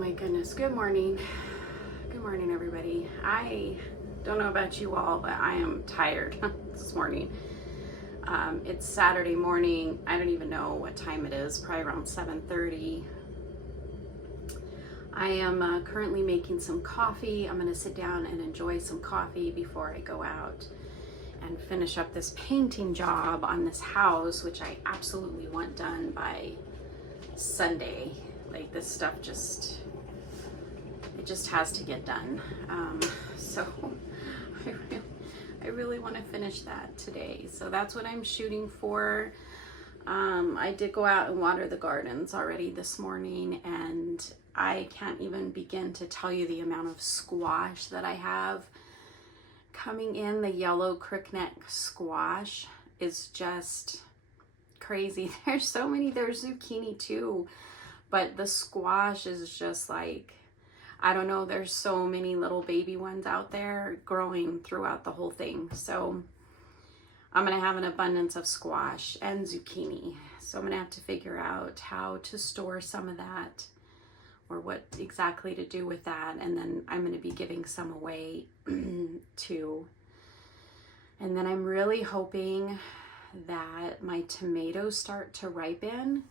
my goodness. Good morning. Good morning, everybody. I don't know about you all, but I am tired this morning. It's Saturday morning. I don't even know what time it is, probably around 7:30. I am currently making some coffee. I'm going to sit down and enjoy some coffee before I go out and finish up this painting job on this house, which I absolutely want done by Sunday. Like, this stuff it just has to get done. So I really want to finish that today. So that's what I'm shooting for. I did go out and water the gardens already this morning, and I can't even begin to tell you the amount of squash that I have coming in. The yellow crookneck squash is just crazy. There's so many. There's zucchini too, but the squash is just like, I don't know, there's so many little baby ones out there growing throughout the whole thing. So I'm gonna have an abundance of squash and zucchini. So I'm gonna have to figure out how to store some of that, or what exactly to do with that. And then I'm gonna be giving some away too. And then I'm really hoping that my tomatoes start to ripen.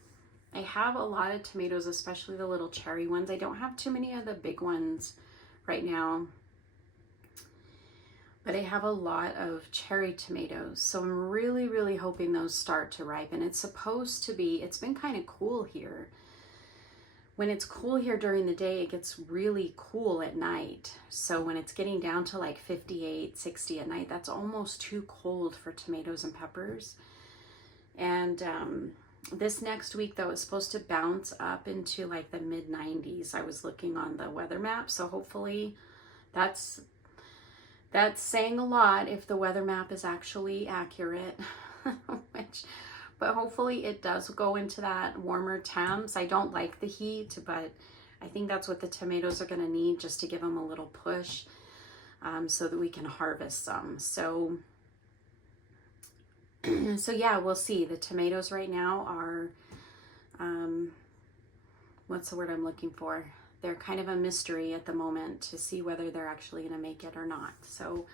I have a lot of tomatoes, especially the little cherry ones. I don't have too many of the big ones right now, but I have a lot of cherry tomatoes. So I'm really hoping those start to ripen. It's supposed to be, it's been kind of cool here. When it's cool here during the day, it gets really cool at night. So when it's getting down to like 58, 60 at night, that's almost too cold for tomatoes and peppers. And this next week, though, is supposed to bounce up into like the mid 90s. I was looking on the weather map, so hopefully that's saying a lot if the weather map is actually accurate. But hopefully it does go into that warmer temps. I don't like the heat, but I think that's what the tomatoes are going to need, just to give them a little push, so that we can harvest some. So yeah, we'll see. The tomatoes right now are, what's the word I'm looking for? They're kind of a mystery at the moment to see whether they're actually going to make it or not. So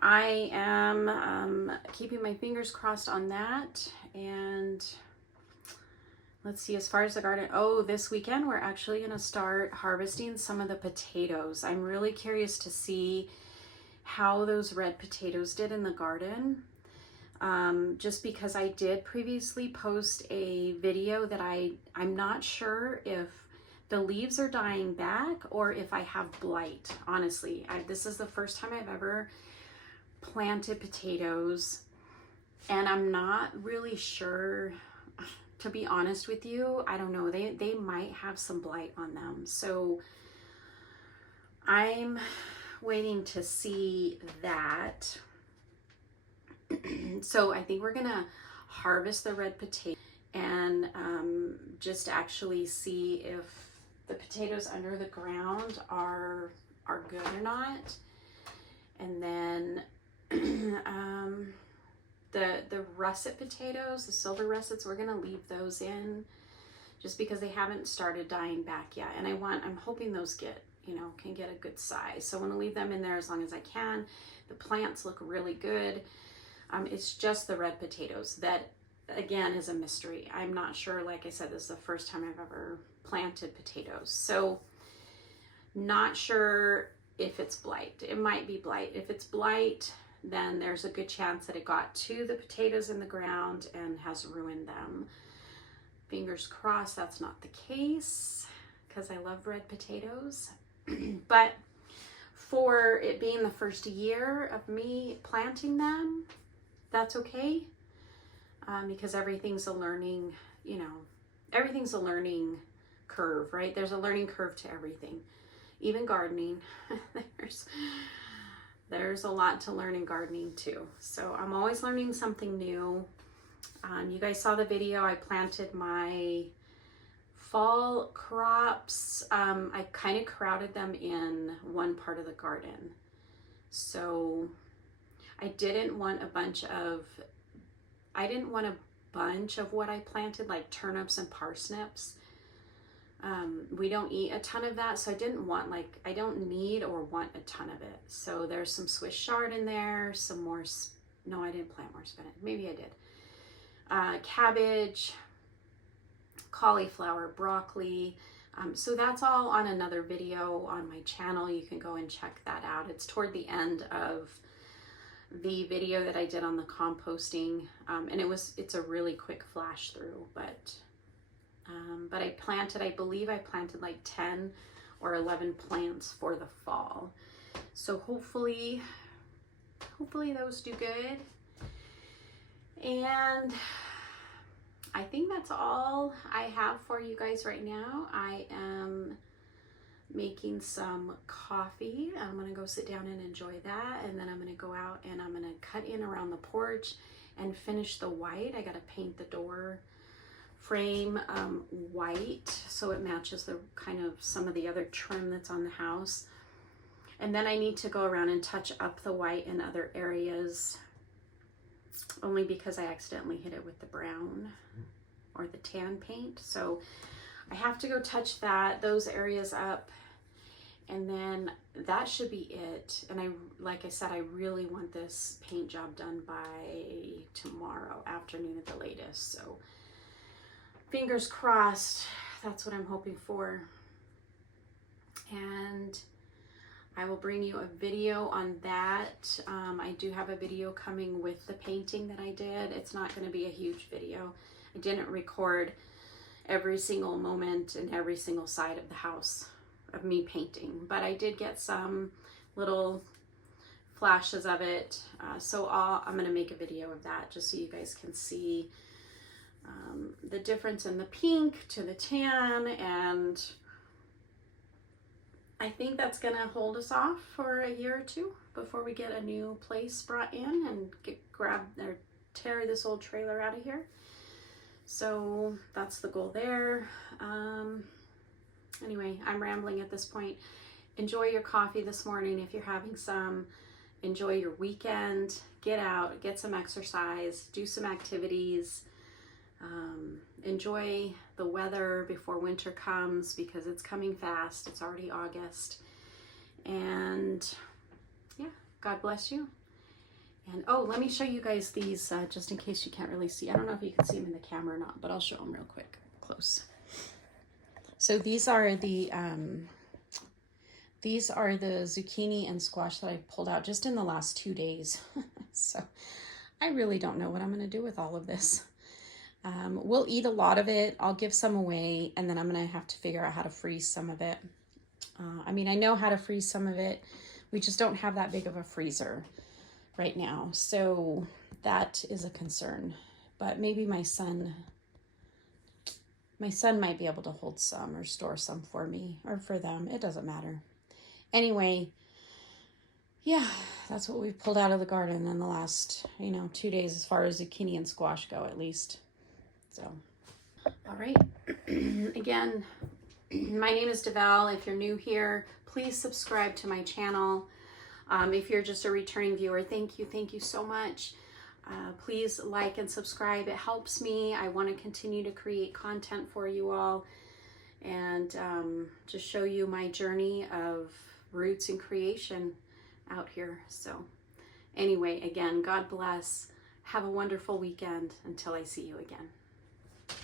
I am keeping my fingers crossed on that. And let's see, as far as the garden, this weekend we're actually going to start harvesting some of the potatoes. I'm really curious to see how those red potatoes did in the garden. Just because I did previously post a video that I'm not sure if the leaves are dying back or if I have blight. Honestly, this is the first time I've ever planted potatoes, and I'm not really sure, to be honest with you. I don't know, they might have some blight on them. So I'm waiting to see that. So I think we're gonna harvest the red potato and just actually see if the potatoes under the ground are good or not. And then the russet potatoes, the silver russets, we're gonna leave those in just because they haven't started dying back yet. And I'm hoping those can get a good size. So I want to leave them in there as long as I can. The plants look really good. It's just the red potatoes that, again, is a mystery. I'm not sure. Like I said, this is the first time I've ever planted potatoes. So not sure if it's blight. It might be blight. If it's blight, then there's a good chance that it got to the potatoes in the ground and has ruined them. Fingers crossed that's not the case, because I love red potatoes. But for it being the first year of me planting them, that's okay, because everything's a learning, everything's a learning curve, right? There's a learning curve to everything, even gardening. There's a lot to learn in gardening too. So I'm always learning something new. You guys saw the video. I planted my fall crops. I kind of crowded them in one part of the garden. So I didn't want a bunch of what I planted, like turnips and parsnips. We don't eat a ton of that, so I didn't want, like, I don't need or want a ton of it. So there's some Swiss chard in there, some more, no, I didn't plant more spinach. Maybe I did. Cabbage, cauliflower, broccoli. So that's all on another video on my channel. You can go and check that out. It's toward the end of the video that I did on the composting. And it's a really quick flash through, but I believe I planted like 10 or 11 plants for the fall. So hopefully those do good. And I think that's all I have for you guys right now. I am making some coffee. I'm gonna go sit down and enjoy that. And then I'm gonna go out and I'm gonna cut in around the porch and finish the white. I gotta paint the door frame white so it matches the kind of some of the other trim that's on the house. And then I need to go around and touch up the white in other areas, only because I accidentally hit it with the brown or the tan paint. So I have to go touch those areas up, and then that should be it. And like I said, I really want this paint job done by tomorrow afternoon at the latest. So fingers crossed, that's what I'm hoping for. And I will bring you a video on that. I do have a video coming with the painting that I did. It's not going to be a huge video. I didn't record every single moment and every single side of the house of me painting, but I did get some little flashes of it. So I'm going to make a video of that just so you guys can see the difference in the pink to the tan. And I think that's gonna hold us off for a year or two before we get a new place brought in and tear this old trailer out of here. So that's the goal there. Anyway, I'm rambling at this point. Enjoy your coffee this morning if you're having some. Enjoy your weekend. Get out, get some exercise, do some activities. Enjoy the weather before winter comes, because it's coming fast. It's already August. And yeah, God bless you. And oh, let me show you guys these just in case you can't really see. I don't know if you can see them in the camera or not, but I'll show them real quick, close. So these are the zucchini and squash that I pulled out just in the last 2 days. So I really don't know what I'm going to do with all of this. We'll eat a lot of it. I'll give some away, and then I'm going to have to figure out how to freeze some of it. I mean, I know how to freeze some of it. We just don't have that big of a freezer right now. So that is a concern. But maybe my son might be able to hold some or store some for me or for them. It doesn't matter. Anyway, yeah, that's what we've pulled out of the garden in the last, 2 days as far as zucchini and squash go, at least. So, all right. Again, my name is DeVal. If you're new here, please subscribe to my channel. If you're just a returning viewer, thank you so much. Please like and subscribe. It helps me. I want to continue to create content for you all and just show you my journey of roots and creation out here. So anyway, again, God bless. Have a wonderful weekend until I see you again.